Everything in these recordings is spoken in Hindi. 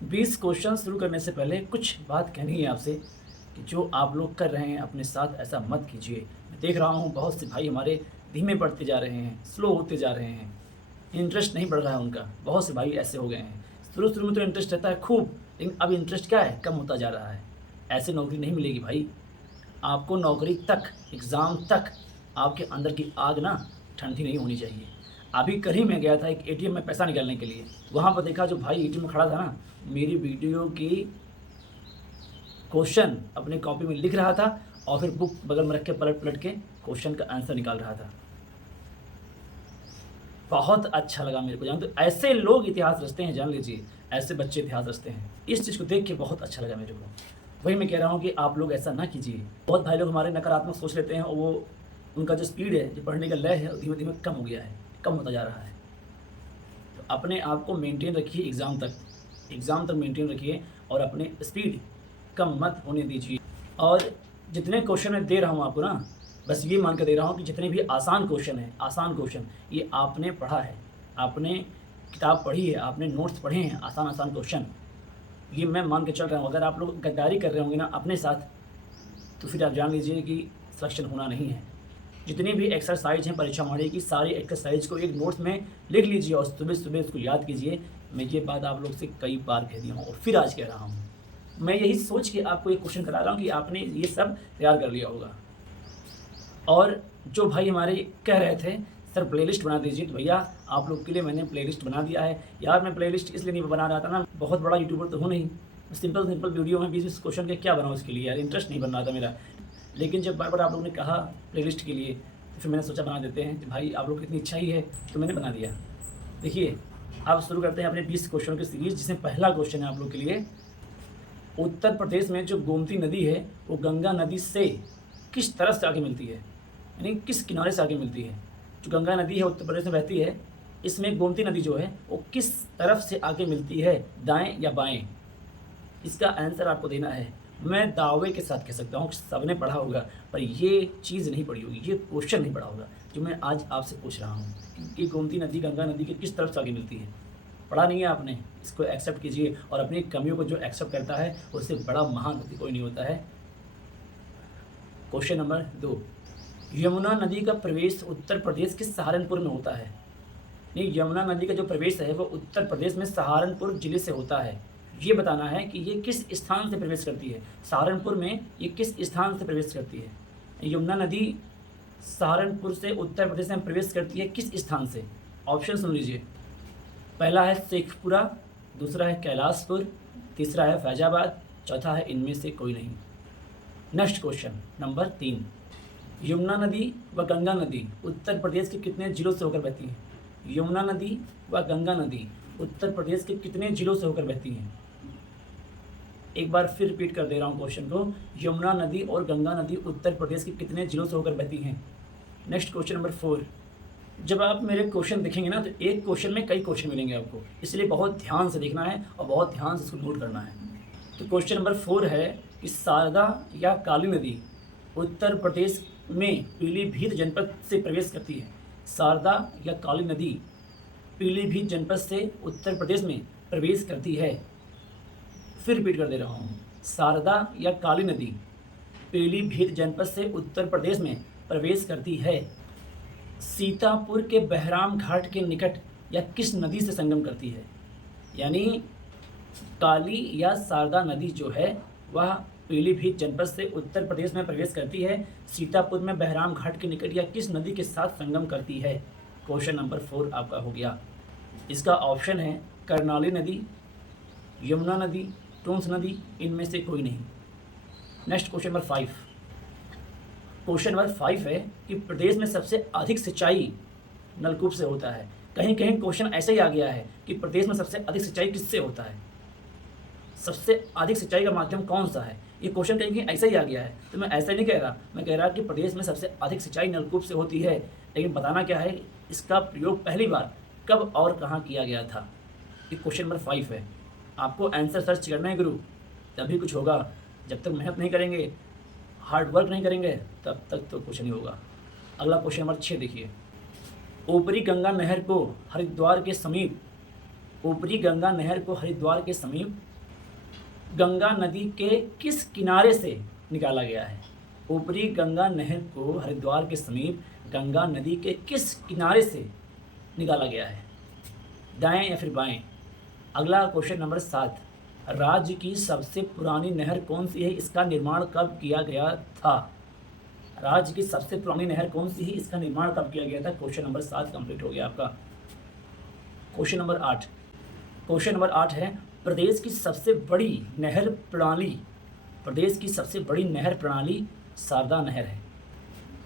20 क्वेश्चन शुरू करने से पहले कुछ बात कहनी है आपसे कि जो आप लोग कर रहे हैं अपने साथ ऐसा मत कीजिए। मैं देख रहा हूँ बहुत से भाई हमारे धीमे पड़ते जा रहे हैं, स्लो होते जा रहे हैं, इंटरेस्ट नहीं बढ़ रहा है उनका। बहुत से भाई ऐसे हो गए हैं। शुरू-शुरू में तो इंटरेस्ट रहता है खूब, लेकिन अब इंटरेस्ट क्या है, कम होता जा रहा है। ऐसे नौकरी नहीं मिलेगी भाई। आपको नौकरी तक, एग्ज़ाम तक आपके अंदर की आग ना ठंडी नहीं होनी चाहिए। अभी कल ही मैं गया था एक एटीएम में पैसा निकालने के लिए। वहाँ पर देखा जो भाई एटीएम में खड़ा था ना, मेरी वीडियो की क्वेश्चन अपनी कॉपी में लिख रहा था और फिर बुक बगल में रख के पलट-पलट के क्वेश्चन का आंसर निकाल रहा था। बहुत अच्छा लगा मेरे को जान, तो ऐसे लोग इतिहास रचते हैं, जान लीजिए, ऐसे बच्चे इतिहास रचते हैं। इस चीज़ को देख के बहुत अच्छा लगा मेरे को। वही मैं कह रहा हूँ कि आप लोग ऐसा ना कीजिए। बहुत भाई लोग हमारे नकारात्मक सोच लेते हैं और वो उनका जो स्पीड है, जो पढ़ने का लय है, वो धीमे-धीमे कम हो गया है, कम होता जा रहा है। तो अपने आप को मेंटेन रखिए एग्ज़ाम तक मेंटेन रखिए और अपने स्पीड कम मत होने दीजिए। और जितने क्वेश्चन मैं दे रहा हूँ आपको ना, बस ये मान के दे रहा हूँ कि जितने भी आसान क्वेश्चन हैं, आसान क्वेश्चन, ये आपने पढ़ा है, आपने किताब पढ़ी है, आपने नोट्स पढ़े हैं, आसान-आसान क्वेश्चन, ये मैं मान के चल रहा हूँ। अगर आप लोग गद्दारी कर रहे होंगे ना अपने साथ, तो फिर आप जान लीजिए कि सिलेक्शन होना नहीं है। जितनी भी एक्सरसाइज़ हैं परीक्षा माणी की, सारी एक्सरसाइज़ को एक नोट्स में लिख लीजिए और सुबह-सुबह उसको याद कीजिए। मैं ये बात आप लोग से कई बार कह दिया हूँ और फिर आज कह रहा हूँ। मैं यही सोच के आपको ये क्वेश्चन करा रहा हूँ कि आपने ये सब तैयार कर लिया होगा। और जो भाई हमारे कह रहे थे, सर प्लेलिस्ट बना दीजिए, तो भैया आप लोग के लिए मैंने प्लेलिस्ट बना दिया है। यार मैं प्लेलिस्ट इसलिए नहीं बना रहा था ना, बहुत बड़ा यूट्यूबर तो हूँ नहीं। सिंपल-सिंपल वीडियो में 20-20 क्वेश्चन के क्या बनाऊँ उसके लिए यार, इंटरेस्ट नहीं बन रहा था मेरा। लेकिन जब बार-बार आप लोगों ने कहा प्लेलिस्ट के लिए, तो फिर मैंने सोचा बना देते हैं। तो भाई आप लोग की इतनी इच्छा ही है, तो मैंने बना दिया। देखिए, अब शुरू करते हैं अपने 20 क्वेश्चनों की सीरीज़, जिसमें पहला क्वेश्चन है आप लोग के लिए, उत्तर प्रदेश में जो गोमती नदी है, वो गंगा नदी से किस तरफ से आगे मिलती है? यानी किस किनारे से आगे मिलती है? जो गंगा नदी है उत्तर प्रदेश में बहती है, इसमें गोमती नदी जो है, वो किस तरफ से आगे मिलती है, दाएँ या बाएँ? इसका आंसर आपको देना है। मैं दावे के साथ कह सकता हूँ कि सबने पढ़ा होगा, पर ये चीज़ नहीं पढ़ी होगी, ये क्वेश्चन नहीं पढ़ा होगा, जो मैं आज आपसे पूछ रहा हूँ कि गोमती नदी गंगा नदी के किस तरफ से आगे मिलती है? पढ़ा नहीं है आपने? इसको एक्सेप्ट कीजिए और अपनी कमियों को जो एक्सेप्ट करता है, उससे बड़ा महान व्यक्ति कोई नहीं होता है। क्वेश्चन नंबर 2, यमुना नदी का प्रवेश उत्तर प्रदेश के सहारनपुर में होता है। नहीं, यमुना नदी का जो प्रवेश है वो उत्तर प्रदेश में सहारनपुर ज़िले से होता है। ये बताना है कि ये किस स्थान से प्रवेश करती है। सहारनपुर में ये किस स्थान से प्रवेश करती है। यमुना नदी सहारनपुर से उत्तर प्रदेश में प्रवेश करती है किस स्थान से? ऑप्शन सुन लीजिए। पहला है शेखपुरा, दूसरा है कैलाशपुर, तीसरा है फैजाबाद, चौथा है इनमें से कोई नहीं। नेक्स्ट क्वेश्चन नंबर 3, यमुना नदी व गंगा नदी उत्तर प्रदेश के कितने जिलों से होकर बहती हैं? यमुना नदी व गंगा नदी उत्तर प्रदेश के कितने जिलों से होकर बहती हैं? एक बार फिर रिपीट कर दे रहा हूँ क्वेश्चन को, यमुना नदी और गंगा नदी उत्तर प्रदेश के कितने जिलों से होकर बहती हैं? नेक्स्ट क्वेश्चन नंबर 4, जब आप मेरे क्वेश्चन देखेंगे ना, तो एक क्वेश्चन में कई क्वेश्चन मिलेंगे आपको, इसलिए बहुत ध्यान से देखना है और बहुत ध्यान से इसको नोट करना है। तो क्वेश्चन नंबर 4 है कि शारदा या काली नदी उत्तर प्रदेश में पीलीभीत जनपद से प्रवेश करती है। शारदा या काली नदी पीलीभीत जनपद से उत्तर प्रदेश में प्रवेश करती है। फिर रिपीट कर दे रहा हूँ, शारदा या काली नदी पीलीभीत जनपद से उत्तर प्रदेश में प्रवेश करती है। सीतापुर के बहराम घाट के निकट या किस नदी से संगम करती है? यानी काली या शारदा नदी जो है वह पीलीभीत जनपद से उत्तर प्रदेश में प्रवेश करती है, सीतापुर में बहराम घाट के निकट या किस नदी के साथ संगम करती है? क्वेश्चन नंबर 4 आपका हो गया। इसका ऑप्शन है कर्नाली नदी, यमुना नदी, टोंस नदी, इनमें से कोई नहीं। Next question number 5, question number 5 है कि प्रदेश में सबसे अधिक सिंचाई नलकूप से होता है। कहीं कहीं क्वेश्चन ऐसे ही आ गया है कि प्रदेश में सबसे अधिक सिंचाई किससे होता है, सबसे अधिक सिंचाई का माध्यम कौन सा है? ये क्वेश्चन कहीं कहीं ऐसा ही आ गया है। तो मैं ऐसा नहीं कह रहा, मैं कह रहा कि प्रदेश में सबसे अधिक सिंचाई नलकूप से होती है, लेकिन बताना क्या है, इसका प्रयोग पहली बार कब और कहाँ किया गया था? ये क्वेश्चन नंबर 5 है। आपको आंसर सर्च करना है गुरु, तभी कुछ होगा। जब तक मेहनत नहीं करेंगे, हार्ड वर्क नहीं करेंगे, तब तक तो कुछ नहीं होगा। अगला क्वेश्चन नंबर 6 देखिए, ऊपरी गंगा नहर को हरिद्वार के समीप ऊपरी गंगा नहर को हरिद्वार के समीप गंगा नदी के किस किनारे से निकाला गया है? ऊपरी गंगा नहर को हरिद्वार के समीप गंगा नदी के किस किनारे से निकाला गया है? दाएं या फिर बाएं? अगला क्वेश्चन नंबर 7, राज्य की सबसे पुरानी नहर कौन सी है? इसका निर्माण कब किया गया था? राज्य की सबसे पुरानी नहर कौन सी है? इसका निर्माण कब किया गया था? क्वेश्चन नंबर 7 कंप्लीट हो गया आपका। क्वेश्चन नंबर 8, क्वेश्चन नंबर 8 है, प्रदेश की सबसे बड़ी नहर प्रणाली, प्रदेश की सबसे बड़ी नहर प्रणाली शारदा नहर है।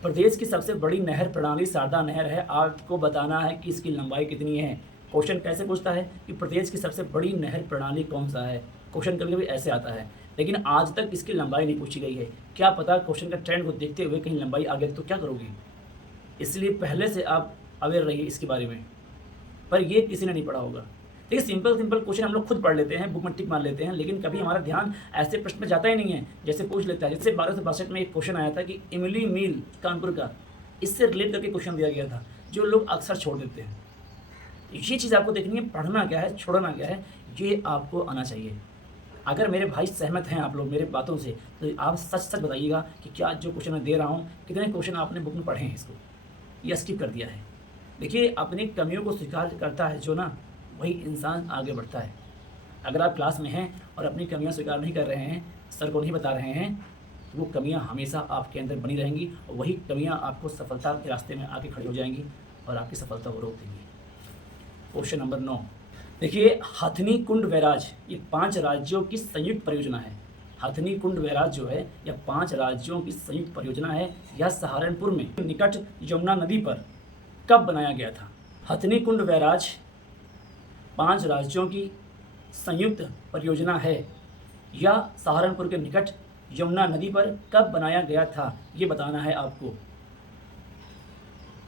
प्रदेश की सबसे बड़ी नहर प्रणाली शारदा नहर है। आपको बताना है कि इसकी लंबाई कितनी है। क्वेश्चन कैसे पूछता है कि प्रदेश की सबसे बड़ी नहर प्रणाली कौन सा है? क्वेश्चन कभी कभी ऐसे आता है, लेकिन आज तक इसकी लंबाई नहीं पूछी गई है। क्या पता क्वेश्चन का ट्रेंड को देखते हुए कहीं लंबाई आ गई तो क्या करोगे? इसलिए पहले से आप अवेयर रहिए इसके बारे में, पर ये किसी ने नहीं पढ़ा होगा। देखिए, सिंपल सिंपल क्वेश्चन हम लोग खुद पढ़ लेते हैं, बुक में टिक मार लेते हैं, लेकिन कभी हमारा ध्यान ऐसे प्रश्न में जाता ही नहीं है। जैसे पूछ लेता है, जैसे 1262 में एक क्वेश्चन आया था कि इमली मिल कानपुर का, इससे रिलेट करके क्वेश्चन दिया गया था, जो लोग अक्सर छोड़ देते हैं। ये चीज़ आपको देखनी है, पढ़ना क्या है, छोड़ना क्या है, ये आपको आना चाहिए। अगर मेरे भाई सहमत हैं आप लोग मेरे बातों से, तो आप सच सच बताइएगा कि क्या जो क्वेश्चन मैं दे रहा हूँ, कितने क्वेश्चन आपने बुक में पढ़े हैं इसको, या स्किप कर दिया है। देखिए, अपनी कमियों को स्वीकार करता है जो ना, वही इंसान आगे बढ़ता है। अगर आप क्लास में हैं और अपनी कमियां स्वीकार नहीं कर रहे हैं, सर को नहीं बता रहे हैं, तो वो कमियां हमेशा आपके अंदर बनी रहेंगी और वही कमियां आपको सफलता के रास्ते में आके खड़ी हो जाएंगी और आपकी सफलता को रोक देंगी। क्वेश्चन नंबर 9, देखिए, हथनी कुंड बैराज ये 5 राज्यों की संयुक्त परियोजना है। हथनी कुंड बैराज जो है यह 5 राज्यों की संयुक्त परियोजना है। यह सहारनपुर में निकट यमुना नदी पर कब बनाया गया था? हथनी कुंड बैराज 5 राज्यों की संयुक्त परियोजना है। यह सहारनपुर के निकट यमुना नदी पर कब बनाया गया था, ये बताना है आपको।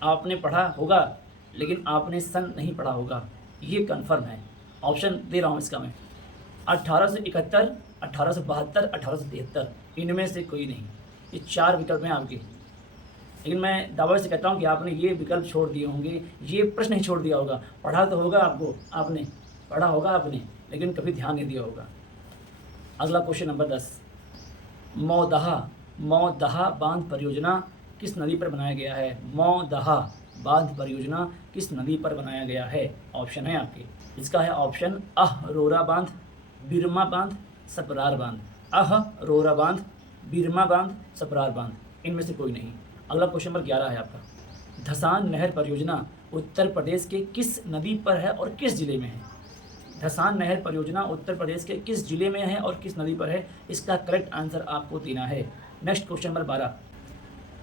आपने पढ़ा होगा, लेकिन आपने सन नहीं पढ़ा होगा, ये कंफर्म है। ऑप्शन दे रहा हूँ इसका मैं, 1871, 1872, 1873, इनमें से कोई नहीं। ये 4 विकल्प हैं आपके, लेकिन मैं दावा से कहता हूँ कि आपने ये विकल्प छोड़ दिए होंगे, ये प्रश्न ही छोड़ दिया होगा। पढ़ा तो होगा आपको, आपने पढ़ा होगा आपने, लेकिन कभी ध्यान नहीं दिया होगा। अगला क्वेश्चन नंबर 10, मौदहा बांध परियोजना किस नदी पर बनाया गया है? मौदहा बांध परियोजना किस नदी पर बनाया गया है? ऑप्शन है आपके, इसका है ऑप्शन रोरा बांध, बिरमा बांध, सपरार बांध। रोरा बांध, बिरमा बांध, सपरार बांध, इनमें से कोई नहीं। अगला क्वेश्चन नंबर 11 है आपका, धसान नहर परियोजना उत्तर प्रदेश के किस नदी पर है और किस जिले में है? धसान नहर परियोजना उत्तर प्रदेश के किस जिले में है और किस नदी पर है? इसका करेक्ट आंसर आपको देना है। नेक्स्ट क्वेश्चन नंबर 12,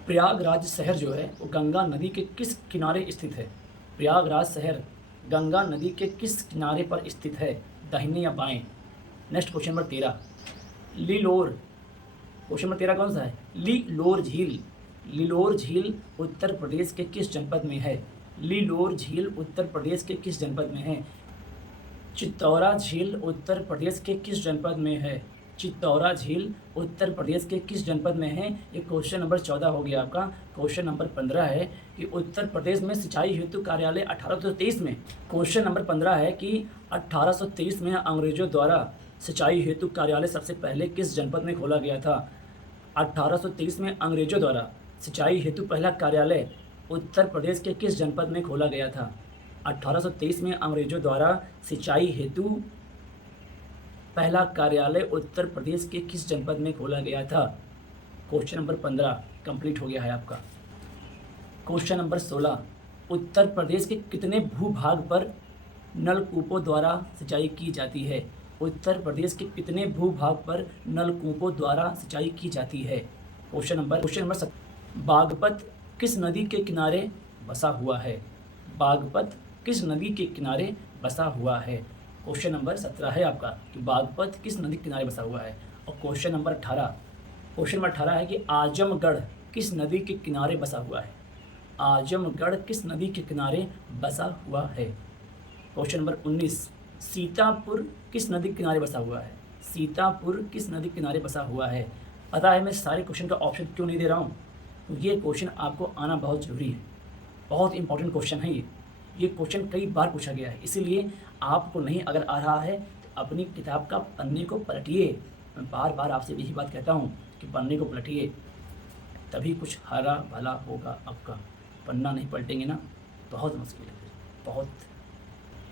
प्रयागराज शहर जो है वो गंगा नदी के किस किनारे स्थित है? प्रयागराज शहर गंगा नदी के किस किनारे पर स्थित है, दाहिने या बाएं? नेक्स्ट क्वेश्चन नंबर 13, लीलोर, क्वेश्चन नंबर 13 कौन सा है? लीलोर झील, लीलोर झील उत्तर प्रदेश के किस जनपद में है? लीलोर झील उत्तर प्रदेश के किस जनपद में है? चित्तौरा झील उत्तर प्रदेश के किस जनपद में है? चित्तौरा झील उत्तर प्रदेश के किस जनपद में है? ये क्वेश्चन नंबर 14 हो गया आपका। क्वेश्चन नंबर 15 है कि उत्तर प्रदेश में सिंचाई हेतु कार्यालय 1823 में, क्वेश्चन नंबर 15 है कि 1823 में अंग्रेजों द्वारा सिंचाई हेतु कार्यालय सबसे पहले किस जनपद में खोला गया था? 1823 में अंग्रेजों द्वारा सिंचाई हेतु पहला कार्यालय उत्तर प्रदेश के किस जनपद में खोला गया था? 1823 में अंग्रेजों द्वारा सिंचाई हेतु पहला कार्यालय उत्तर प्रदेश के किस जनपद में खोला गया था? क्वेश्चन नंबर 15 कंप्लीट हो गया है आपका। क्वेश्चन नंबर 16, उत्तर प्रदेश के कितने भूभाग पर नलकूपों द्वारा सिंचाई की जाती है? उत्तर प्रदेश के कितने भूभाग पर नलकूपों द्वारा सिंचाई की जाती है? क्वेश्चन नंबर 17, बागपत किस नदी के किनारे बसा हुआ है? बागपत किस नदी के किनारे बसा हुआ है? क्वेश्चन नंबर 17 है आपका कि बागपत किस नदी के किनारे बसा हुआ है। और क्वेश्चन नंबर 18 है कि आजमगढ़ किस नदी के किनारे बसा हुआ है? आजमगढ़ किस नदी के किनारे बसा हुआ है? क्वेश्चन नंबर 19, सीतापुर किस नदी के किनारे बसा हुआ है? सीतापुर किस नदी के किनारे बसा हुआ है? पता है मैं सारे क्वेश्चन का ऑप्शन क्यों नहीं दे रहा हूँ? तो ये क्वेश्चन आपको आना बहुत ज़रूरी है, बहुत इंपॉर्टेंट क्वेश्चन है ये क्वेश्चन कई बार पूछा गया है, इसीलिए आपको नहीं अगर आ रहा है तो अपनी किताब का पन्ने को पलटिए। मैं बार बार आपसे यही बात कहता हूँ कि पन्ने को पलटिए, तभी कुछ हरा भला होगा आपका। पन्ना नहीं पलटेंगे ना, बहुत मुश्किल है फिर, बहुत।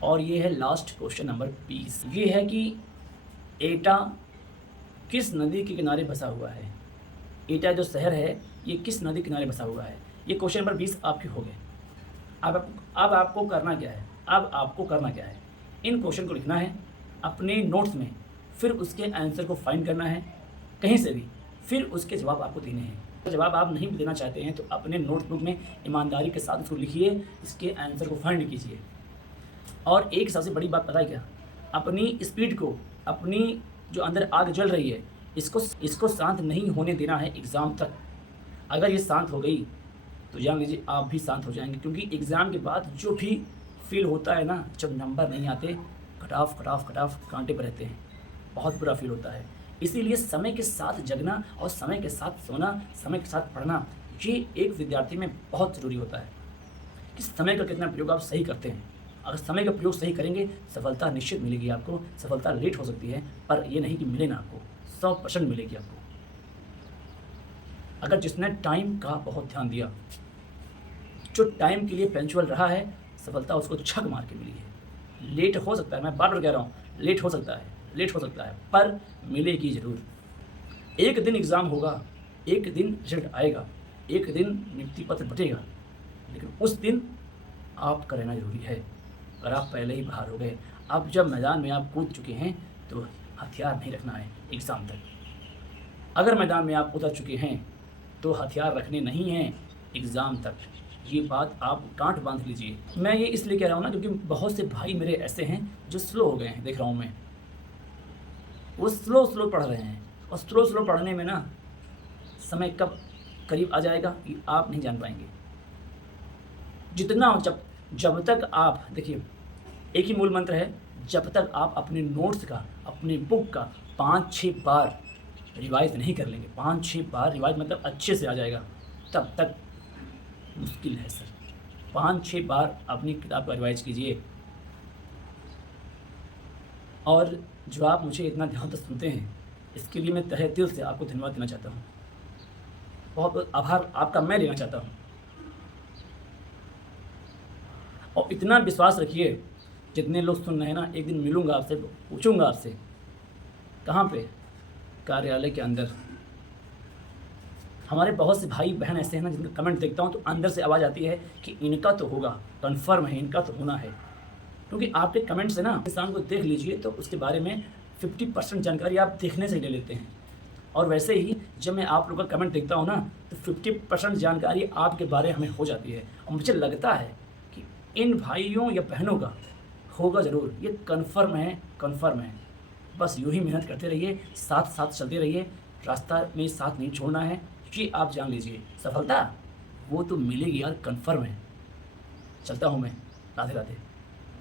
और ये है लास्ट क्वेश्चन नंबर 20। ये है कि एटा किस नदी के किनारे बसा हुआ है? एटा जो शहर है ये किस नदी किनारे बसा हुआ है? ये क्वेश्चन नंबर 20 आपके हो गए। अब आपको करना क्या है? अब आपको करना क्या है? इन क्वेश्चन को लिखना है अपने नोट्स में, फिर उसके आंसर को फाइंड करना है कहीं से भी, फिर उसके जवाब आपको देने हैं। तो जवाब आप नहीं देना चाहते हैं तो अपने नोटबुक में ईमानदारी के साथ उसको लिखिए, इसके आंसर को फाइंड कीजिए। और एक सबसे बड़ी बात पता है क्या? अपनी स्पीड को, अपनी जो अंदर आग जल रही है, इसको शांत नहीं होने देना है एग्ज़ाम तक। अगर ये शांत हो गई तो जान लीजिए आप भी शांत हो जाएंगे, क्योंकि एग्ज़ाम के बाद जो भी फील होता है ना, जब नंबर नहीं आते, कटाफ कांटे पर रहते हैं, बहुत बुरा फील होता है। इसीलिए समय के साथ जगना और समय के साथ सोना, समय के साथ पढ़ना, ये एक विद्यार्थी में बहुत ज़रूरी होता है कि समय का कितना प्रयोग आप सही करते हैं। अगर समय का प्रयोग सही करेंगे, सफलता निश्चित मिलेगी आपको। सफलता लेट हो सकती है, पर ये नहीं कि मिले ना आपको, 100% मिलेगी आपको। अगर जिसने टाइम का बहुत ध्यान दिया, जो टाइम के लिए पंक्चुअल रहा है, सफलता उसको छक मार के मिली है। लेट हो सकता है, मैं बार बार कह रहा हूँ, लेट हो सकता है, पर मिलेगी ज़रूर। एक दिन एग्ज़ाम होगा, एक दिन रिजल्ट आएगा, एक दिन नियुक्ति पत्र बटेगा, लेकिन उस दिन आपका रहना ज़रूरी है। अगर आप पहले ही बाहर हो गए, अब जब मैदान में आप कूद चुके हैं तो हथियार नहीं रखना है एग्ज़ाम तक। अगर मैदान में आप उतर चुके हैं तो हथियार रखने नहीं हैं एग्ज़ाम तक। ये बात आप गांठ बांध लीजिए। मैं ये इसलिए कह रहा हूँ ना, क्योंकि बहुत से भाई मेरे ऐसे हैं जो स्लो हो गए हैं, देख रहा हूँ मैं। वो स्लो पढ़ रहे हैं, और स्लो पढ़ने में ना समय कब करीब आ जाएगा ये आप नहीं जान पाएंगे। जितना जब तक आप देखिए, एक ही मूल मंत्र है, जब तक आप अपने नोट्स का, अपने बुक का 5-6 बार रिवाइज़ नहीं कर लेंगे, 5-6 बार रिवाइज़ मतलब अच्छे से आ जाएगा, तब तक मुश्किल है सर। 5-6 बार अपनी किताब का रिवाइज़ कीजिए। और जो आप मुझे इतना ध्यान से सुनते हैं, इसके लिए मैं तहे दिल से आपको धन्यवाद देना चाहता हूँ। बहुत बहुत आभार आपका मैं लेना चाहता हूँ। और इतना विश्वास रखिए, जितने लोग सुन रहे हैं ना, एक दिन मिलूँगा आपसे, पूछूँगा आपसे, कहाँ पे? कार्यालय के अंदर। हमारे बहुत से भाई बहन ऐसे हैं ना, जिनका कमेंट देखता हूँ तो अंदर से आवाज़ आती है कि इनका तो होगा, कन्फर्म है, इनका तो होना है। क्योंकि आपके कमेंट से ना, इंसान को देख लीजिए तो उसके बारे में 50% जानकारी आप देखने से ही ले लेते हैं। और वैसे ही जब मैं आप लोगों का कमेंट देखता हूँ ना, तो 50% जानकारी आपके बारे हमें हो जाती है। और मुझे लगता है कि इन भाइयों या बहनों का होगा ज़रूर, ये कन्फर्म है। बस यूँ ही मेहनत करते रहिए, साथ चलते रहिए, रास्ता में साथ नहीं छोड़ना है। ये आप जान लीजिए, सफलता वो तो मिलेगी यार, कन्फर्म है। चलता हूँ मैं, राधे राधे।